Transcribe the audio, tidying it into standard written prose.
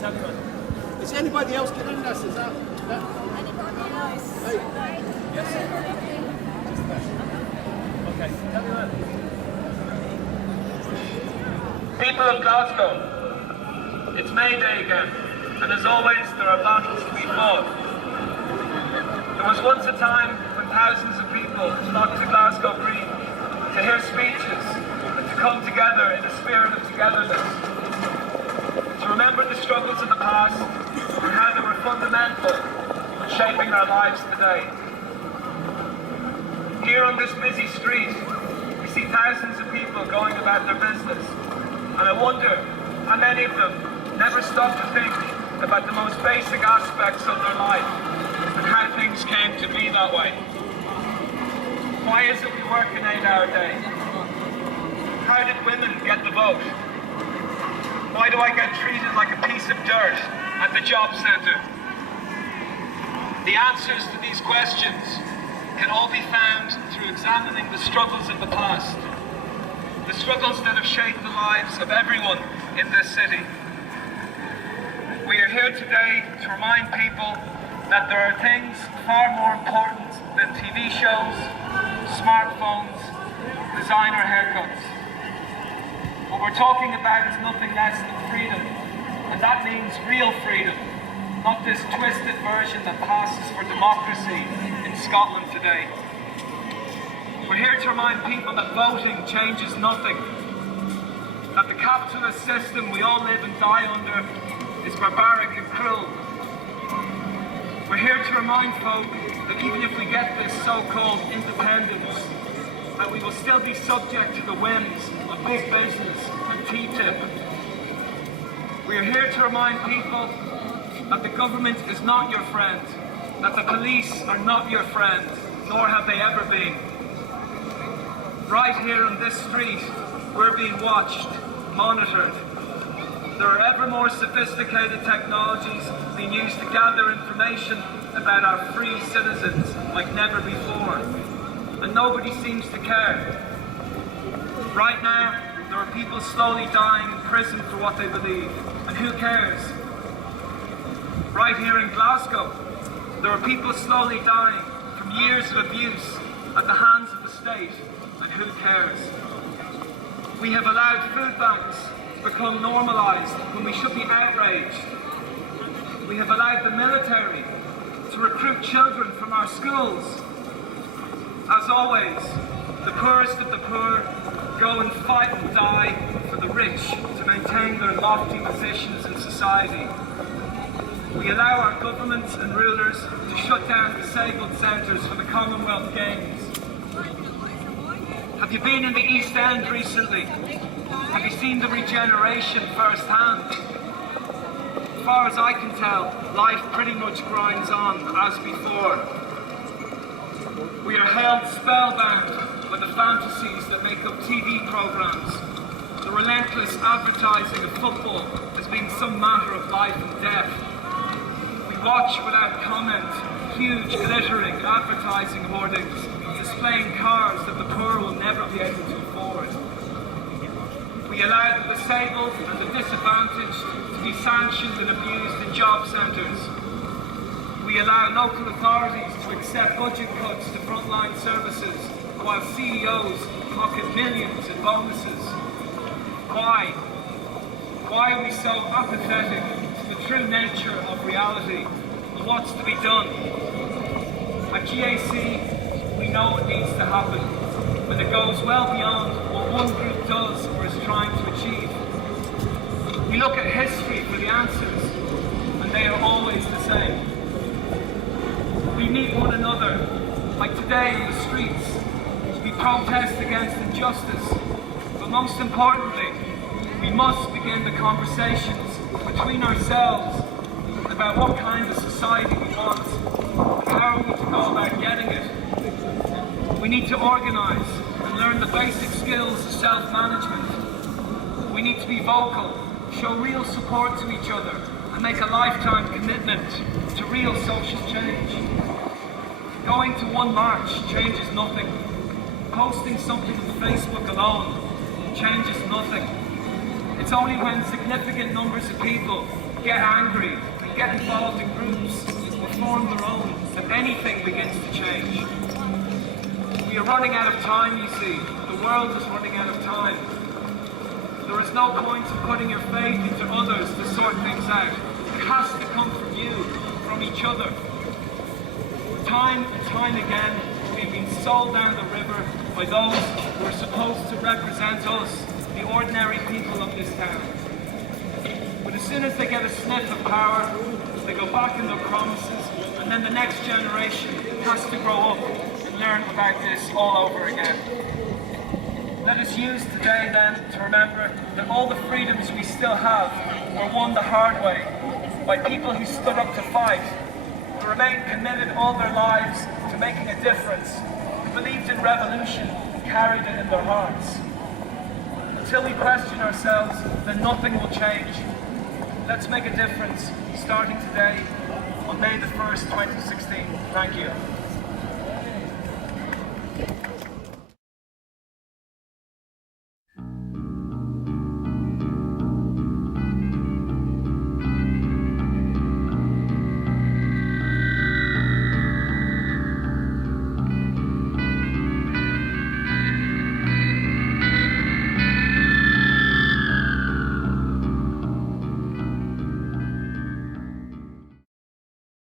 Is anybody else getting in this? Is that? Anybody else? Hey. Yes. Okay, tell me that. People of Glasgow, it's Mayday again, and as always, there are battles to be fought. There was once a time when thousands of people flocked to Glasgow Green to hear speeches and to come together in a spirit of togetherness, to remember the struggles of the past and how they were fundamental in shaping our lives today. Here on this busy street, we see thousands of people going about their business, and I wonder how many of them never stop to think about the most basic aspects of their life and how things came to be that way. Why is it we work an 8-hour day? How did women get the vote? Why do I get treated like a piece of dirt at the job centre? The answers to these questions can all be found through examining the struggles of the past, the struggles that have shaped the lives of everyone in this city. We are here today to remind people that there are things far more important than TV shows, smartphones, designer haircuts. What we're talking about is nothing less than freedom, and that means real freedom, not this twisted version that passes for democracy in Scotland today. We're here to remind people that voting changes nothing, that the capitalist system we all live and die under is barbaric and cruel. We're here to remind folk that even if we get this so-called independence, that we will still be subject to the whims of big business and TTIP. We are here to remind people that the government is not your friend, that the police are not your friend, nor have they ever been. Right here on this street, we're being watched, monitored. There are ever more sophisticated technologies being used to gather information about our free citizens like never before, and nobody seems to care. Right now, there are people slowly dying in prison for what they believe, and who cares? Right here in Glasgow, there are people slowly dying from years of abuse at the hands of the state, and who cares? We have allowed food banks to become normalised when we should be outraged. We have allowed the military to recruit children from our schools. As always, the poorest of the poor go and fight and die for the rich to maintain their lofty positions in society. We allow our governments and rulers to shut down disabled centres for the Commonwealth Games. Have you been in the East End recently? Have you seen the regeneration firsthand? As far as I can tell, life pretty much grinds on as before. We are held spellbound by the fantasies that make up TV programmes. The relentless advertising of football as being some matter of life and death. We watch without comment huge glittering advertising hoardings displaying cars that the poor will never be able to afford. We allow the disabled and the disadvantaged to be sanctioned and abused in job centres. We allow local authorities to accept budget cuts to frontline services while CEOs pocket millions in bonuses. Why? Why are we so apathetic to the true nature of reality and what's to be done? At GAC, we know what needs to happen, and it goes well beyond what one group does or is trying to achieve. We look at history for the answers, and they are always the same. We meet one another, like today in the streets, we protest against injustice, but most importantly, we must begin the conversations between ourselves about what kind of society we want, and how are we to go about getting it. We need to organise and learn the basic skills of self-management. We need to be vocal, show real support to each other, and make a lifetime commitment to real social change. Going to one march changes nothing. Posting something on Facebook alone changes nothing. It's only when significant numbers of people get angry, and get involved in groups, or form their own, and anything begins to change. We are running out of time, you see. The world is running out of time. There is no point in putting your faith into others to sort things out. It has to come from you, from each other. Time and time again, we've been sold down the river by those who are supposed to represent us, the ordinary people of this town. But as soon as they get a sniff of power, they go back in their promises, and then the next generation has to grow up and learn about this all over again. Let us use today then to remember that all the freedoms we still have were won the hard way by people who stood up to fight, who remained committed all their lives to making a difference, who believed in revolution and carried it in their hearts. Until we question ourselves, then nothing will change. Let's make a difference, starting today on May the 1st, 2016. Thank you.